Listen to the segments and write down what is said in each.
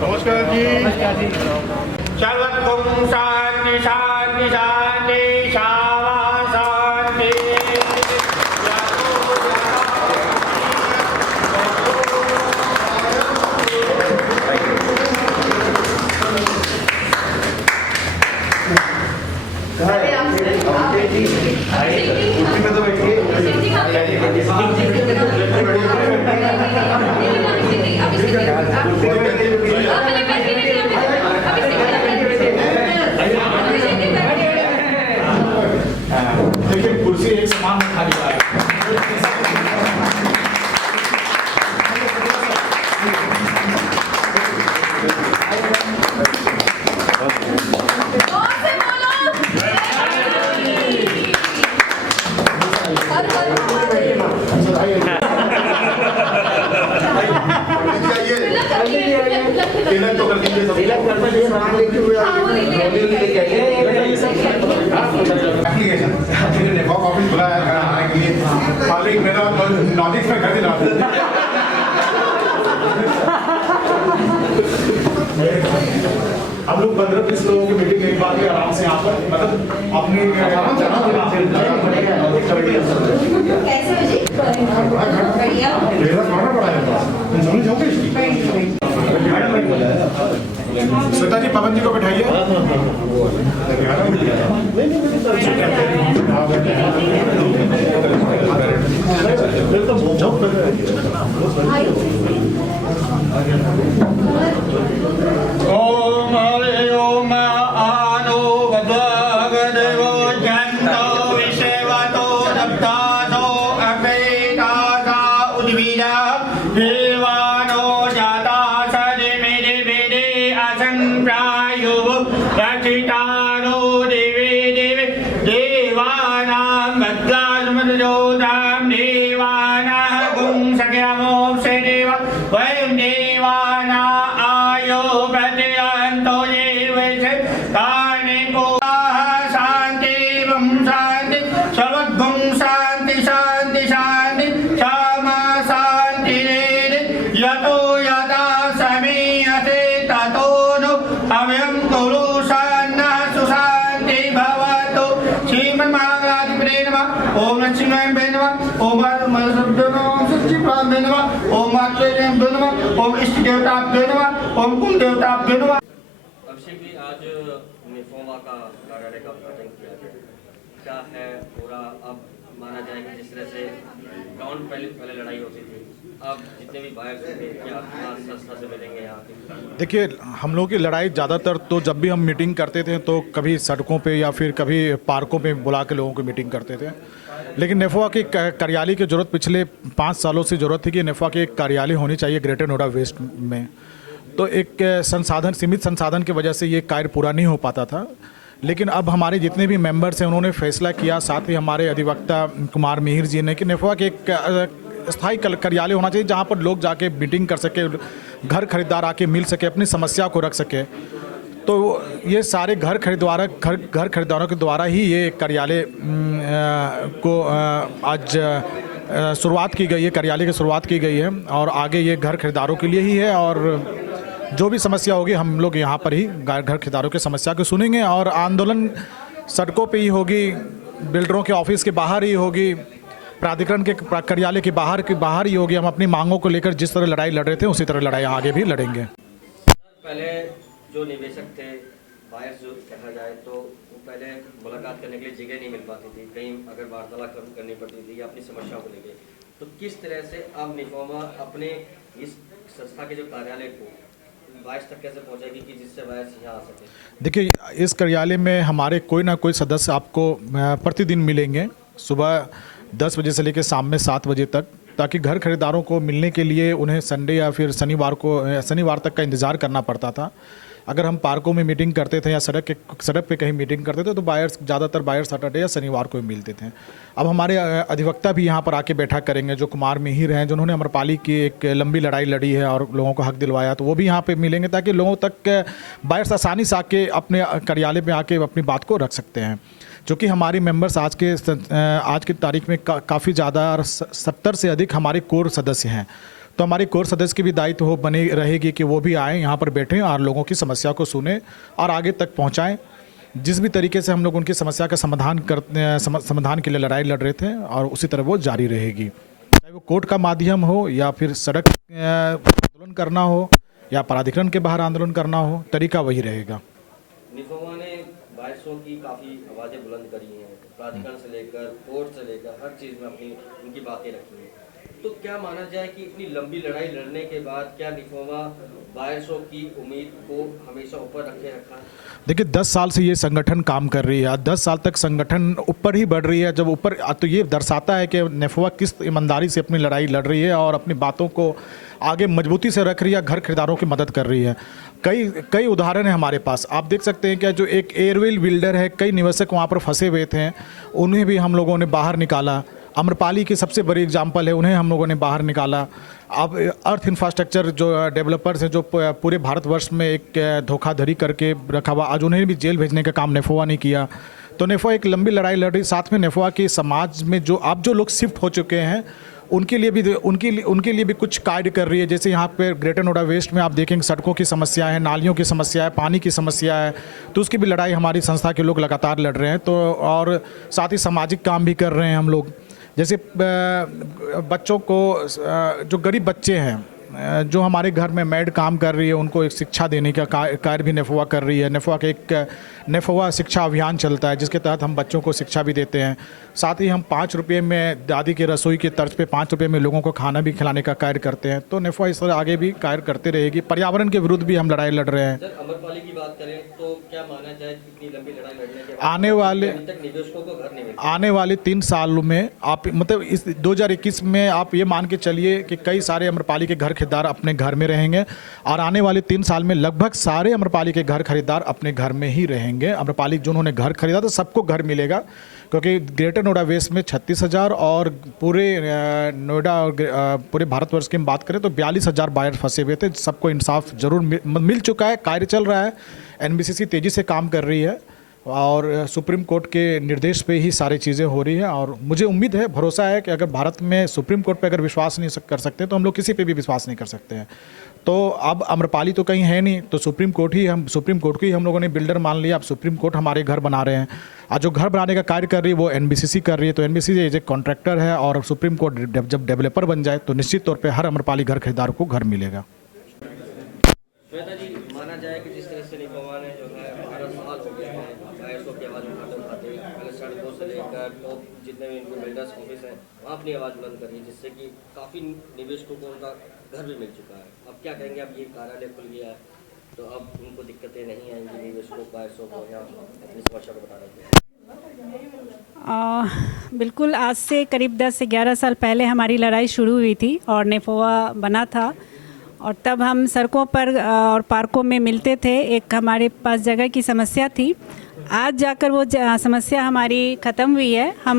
नमस्कार जी। सर्वं शांति शांति शांति शावा शांति। देखिए कुर्सी एक समान में खाली है। तिलक तो कर दीजिए, तिलक करना चाहिए, सामान लेके हुए लेके आइए एप्लीकेशन नेटवर्क ऑफिस बुलाया है के लिए मालिक मेरा नॉलेज में कर देना। हम लोग 15-20 लोगों की मीटिंग एक बार आराम से यहाँ पर मतलब अपनी कैसे बजे बढ़िया श्वेता जी पवन जी को बैठाइए। ओम हरि ओम आनो भगवदेवो जन्तो विषेवतो दत्तासो अग्निदासा उद्भिदा देवानो जाता सदिमिदि विदि असंप्रायो रचितानो देवे देवे देवानां भद्रास्मदोदां देवानां गुंसख्यमोक्षे देवा वयं देवानां आयो प्रतिअन्तो जीवसे तानि पुनः शान्ति वं शान्ति सर्वगुं शान्ति शान्ति शान्ति क्षमा शान्ति यतो यदा समीयते ततो नु अव्यं कुरु शान्नः सुशान्ति भवतु। श्रीमन्महागणाधिपते नमः। ओम नमः नमः। ओम ओम नमः। ओम इष्ट देवताभ्यो नमः। ओम कुल देवताभ्यो नमः। अभिषेक जी, आज निफोमा का कार्यालय का उद्घाटन किया गया, क्या है पूरा? अब माना जाएगा जिस तरह से ग्राउंड पहले लड़ाई होती थी, अब जितने भी बाहर से क्या संस्था से मिलेंगे यहाँ पे? देखिए, हम लोग की लड़ाई ज़्यादातर तो जब भी हम मीटिंग करते थे तो कभी सड़कों पे या फिर कभी पार्कों पे बुला के लोगों को मीटिंग करते थे। लेकिन नेफवा के कार्यालय की ज़रूरत पिछले 5 सालों से ज़रूरत थी कि नेफवा के एक कार्यालय होनी चाहिए ग्रेटर नोएडा वेस्ट में। तो एक सीमित संसाधन की वजह से ये कार्य पूरा नहीं हो पाता था। लेकिन अब हमारे जितने भी मेंबर्स हैं उन्होंने फैसला किया, साथ ही हमारे अधिवक्ता कुमार मिहिर जी ने, कि नेफवा के एक स्थायी कार्यालय होना चाहिए जहाँ पर लोग जाके मीटिंग कर सके, घर खरीदार आके मिल सके, अपनी समस्या को रख सके। तो ये सारे घर खरीदारों के द्वारा ही ये कार्यालय को आज शुरुआत की गई है, कार्यालय की शुरुआत की गई है। और आगे ये घर खरीदारों के लिए ही है, और जो भी समस्या होगी हम लोग यहाँ पर ही घर खरीदारों की समस्या को सुनेंगे। और आंदोलन सड़कों पे ही होगी, बिल्डरों के ऑफिस के बाहर ही होगी, प्राधिकरण के कार्यालय के बाहर ही होगी। हम अपनी मांगों को लेकर जिस तरह लड़ाई लड़ रहे थे उसी तरह लड़ाई आगे भी लड़ेंगे। पहले जो निवेशक थे, बायर्स जो कहा जाए, तो वो पहले मुलाकात करने के लिए जगह नहीं मिल पाती थी, कहीं अगर वार्तालाप करनी पड़ती थी या अपनी समस्याओं को लेकर, तो किस तरह से अब निफोमा अपने इस संस्था के जो कार्यालय को बायर्स तक कैसे पहुंचाएगी कि जिससे बायर्स यहाँ आ सके? देखिए, इस कार्यालय में हमारे कोई ना कोई सदस्य आपको प्रतिदिन मिलेंगे, सुबह 10 बजे से लेकर शाम में 7 बजे तक, ताकि घर खरीदारों को मिलने के लिए उन्हें संडे या फिर शनिवार तक का इंतज़ार करना पड़ता था। अगर हम पार्कों में मीटिंग करते थे या सड़क पे कहीं मीटिंग करते थे तो ज़्यादातर बायर्स सैटरडे या शनिवार को मिलते थे। अब हमारे अधिवक्ता भी यहाँ पर आके बैठक करेंगे, जो कुमार मिहिर हैं, जिन्होंने अमरपाली की एक लंबी लड़ाई लड़ी है और लोगों को हक दिलवाया, तो वो भी यहाँ पे मिलेंगे ताकि लोगों तक बायर्स आसानी से आके अपने कार्यालय में आके अपनी बात को रख सकते हैं। जो कि हमारी मेंबर्स आज की तारीख में काफ़ी ज़्यादा और 70 से अधिक हमारे कोर सदस्य हैं। तो हमारे कोर सदस्य की भी दायित्व हो बनी रहेगी कि वो भी आएँ, यहाँ पर बैठें और लोगों की समस्या को सुने और आगे तक पहुँचाएँ। जिस भी तरीके से हम लोग उनकी समस्या का समाधान के लिए लड़ाई लड़ रहे थे और उसी तरह वो जारी रहेगी, चाहे वो कोर्ट का माध्यम हो या फिर सड़क आंदोलन करना हो या प्राधिकरण के बाहर आंदोलन करना हो, तरीका वही रहेगा। निफोमा ने बायसों की काफ़ी आवाज़ें बुलंद करी हैं, प्राधिकरण से लेकर कोर्ट से लेकर हर चीज़ में अपनी उनकी बातें रखी हैं। तो क्या माना जाए कि इतनी लंबी लड़ाई लड़ने के बाद क्या निफोमा बायसों की उम्मीद को हमेशा ऊपर रखे रखा है? देखिए 10 साल से ये संगठन काम कर रही है, 10 साल तक संगठन ऊपर ही बढ़ रही है। जब ऊपर तो ये दर्शाता है कि नेफवा किस ईमानदारी से अपनी लड़ाई लड़ रही है और अपनी बातों को आगे मजबूती से रख रही है, घर खरीदारों की मदद कर रही है। कई उदाहरण हैं हमारे पास, आप देख सकते हैं कि जो एक एयरवेल बिल्डर है, कई निवेशक वहाँ पर फंसे हुए थे, उन्हें भी हम लोगों ने बाहर निकाला। अम्रपाली की सबसे बड़ी एग्जाम्पल है, उन्हें हम लोगों ने बाहर निकाला। अब अर्थ इंफ्रास्ट्रक्चर जो डेवलपर्स हैं, जो पूरे भारतवर्ष में एक धोखाधड़ी करके रखा हुआ, आज उन्हें भी जेल भेजने का काम नेफवा ने किया। तो नेफवा एक लंबी लड़ाई लड़ रही। साथ में नेफवा के समाज में जो लोग शिफ्ट हो चुके हैं उनके लिए भी कुछ कार्य कर रही है। जैसे यहाँ पे ग्रेटर नोएडा वेस्ट में आप देखेंगे सड़कों की समस्या है, नालियों की समस्या है, पानी की समस्या है, तो उसकी भी लड़ाई हमारी संस्था के लोग लगातार लड़ रहे हैं। तो और साथ ही सामाजिक काम भी कर रहे हैं हम लोग। जैसे बच्चों को, जो गरीब बच्चे हैं, जो हमारे घर में मैड काम कर रही है, उनको एक शिक्षा देने का कार्य भी नेफवा कर रही है। नेफवा के एक नेफवा शिक्षा अभियान चलता है जिसके तहत हम बच्चों को शिक्षा भी देते हैं। साथ ही हम 5 रुपये में दादी की रसोई के तर्ज पे 5 रुपये में लोगों को खाना भी खिलाने का कार्य करते हैं। तो नेफवा इस तरह आगे भी कार्य करते रहेगी। पर्यावरण के विरुद्ध भी हम लड़ाई लड़ रहे हैं। सर, अमरपाली की बात करें तो क्या माना जाए इतनी लंबी लड़ाई लड़ने के बाद निवेशकों को घर नहीं मिला? आने वाले 3 सालों में आप मतलब इस 2021 में आप ये मान के चलिए कि कई सारे अमरपाली के घर खरीदार अपने घर में रहेंगे और आने वाले 3 साल में लगभग सारे अमरपाली के घर खरीदार अपने घर में ही रहेंगे। अमरपाली जिन्होंने घर खरीदा तो सबको घर मिलेगा, क्योंकि ग्रेटर नोएडा वेस्ट में 36,000 और पूरे नोएडा और पूरे भारतवर्ष की हम बात करें तो 42,000 बायर फंसे हुए थे। सबको इंसाफ जरूर मिल चुका है, कार्य चल रहा है। एनबीसीसी तेज़ी से काम कर रही है और सुप्रीम कोर्ट के निर्देश पे ही सारी चीज़ें हो रही है। और मुझे उम्मीद है, भरोसा है कि अगर भारत में सुप्रीम कोर्ट पे अगर विश्वास नहीं कर सकते तो हम लोग किसी पे भी विश्वास नहीं कर सकते हैं। तो अब अम्रपाली तो कहीं है नहीं, तो सुप्रीम कोर्ट को ही हम लोगों ने बिल्डर मान लिया। अब सुप्रीम कोर्ट हमारे घर बना रहे हैं और जो घर बनाने का कार्य कर रही है वो एनबीसीसी कर रही है। तो एनबीसीसी एज ए कॉन्ट्रैक्टर है और सुप्रीम कोर्ट जब डेवलपर बन जाए तो निश्चित तौर पर हर अम्रपाली घर खरीदार को घर मिलेगा। श्वेता जी, माना जाए कि जिस तरह से निफोमा ने जो है 12 साल हो गए हैं बायसों की आवाज़ उठाते पहले सड़कों से लेकर तो जितने भी इनके बिल्डर्स ऑफिस हैं वहाँ अपनी आवाज़ बुलंद करी, जिससे कि काफ़ी निवेशकों को उनका घर भी मिल चुका है। अब क्या कहेंगे, अब ये कार्यालय खुल गया है तो अब उनको दिक्कतें नहीं आएंगी निवेशकों बायसों को या अपनी समस्या को बता रहे हैं? बिल्कुल, आज से करीब 10 से 11 साल पहले हमारी लड़ाई शुरू हुई थी और नेफवा बना था और तब हम सड़कों पर और पार्कों में मिलते थे। एक हमारे पास जगह की समस्या थी, आज जाकर वो समस्या हमारी ख़त्म हुई है। हम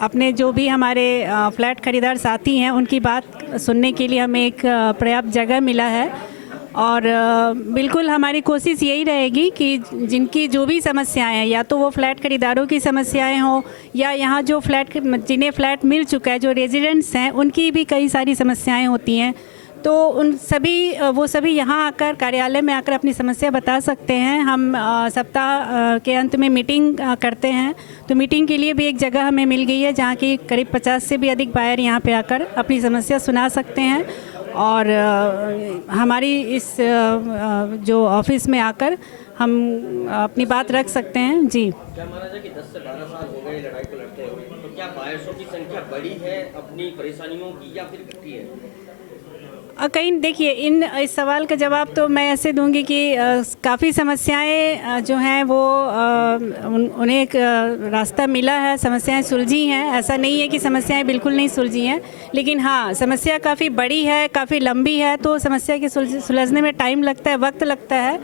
अपने जो भी हमारे फ्लैट खरीदार साथी हैं उनकी बात सुनने के लिए हमें एक पर्याप्त जगह मिला है और बिल्कुल हमारी कोशिश यही रहेगी कि जिनकी जो भी समस्याएं हैं, या तो वो फ्लैट खरीदारों की समस्याएं हों या यहाँ जो जिन्हें फ्लैट मिल चुका है, जो रेजिडेंट्स हैं, उनकी भी कई सारी समस्याएं होती हैं। तो वो सभी यहाँ आकर कार्यालय में आकर अपनी समस्या बता सकते हैं। हम सप्ताह के अंत में मीटिंग करते हैं, तो मीटिंग के लिए भी एक जगह हमें मिल गई है जहाँ की करीब 50 से भी अधिक बायर यहाँ पे आकर अपनी समस्या सुना सकते हैं और हमारी इस जो ऑफिस में आकर हम अपनी बात रख सकते हैं। जी, क्या माना जाए कि 10 से 12 साल हो गए लड़ाई को लड़ते हुए, तो क्या बायसों की संख्या बढ़ी है अपनी परेशानियों की या फिर घटी है? कहीं देखिए, इस सवाल का जवाब तो मैं ऐसे दूंगी कि काफ़ी समस्याएं जो हैं वो उन्हें एक रास्ता मिला है, समस्याएं सुलझी हैं। ऐसा नहीं है कि समस्याएं बिल्कुल नहीं सुलझी हैं, लेकिन हाँ, समस्या काफ़ी बड़ी है, काफ़ी लंबी है, तो समस्या के सुलझने में टाइम लगता है, वक्त लगता है।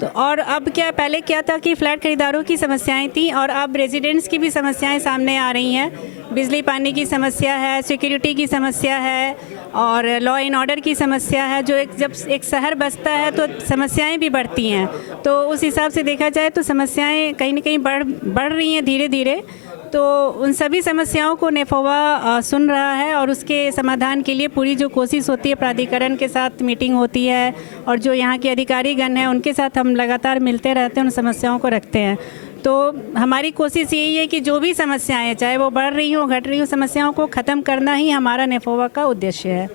तो और अब क्या, पहले क्या था कि फ्लैट खरीदारों की समस्याएं थी और अब रेजिडेंट्स की भी समस्याएं सामने आ रही हैं। बिजली पानी की समस्या है, सिक्योरिटी की समस्या है और लॉ एंड ऑर्डर की समस्या है। जो जब एक शहर बसता है तो समस्याएं भी बढ़ती हैं। तो उस हिसाब से देखा जाए तो समस्याएं कहीं ना कहीं बढ़ रही हैं धीरे धीरे। तो उन सभी समस्याओं को नेफोवा सुन रहा है और उसके समाधान के लिए पूरी जो कोशिश होती है, प्राधिकरण के साथ मीटिंग होती है और जो यहाँ के अधिकारीगण हैं उनके साथ हम लगातार मिलते रहते हैं, उन समस्याओं को रखते हैं। तो हमारी कोशिश यही है कि जो भी समस्याएं, चाहे वो बढ़ रही हो घट रही हो, समस्याओं को ख़त्म करना ही हमारा नेफोवा का उद्देश्य है।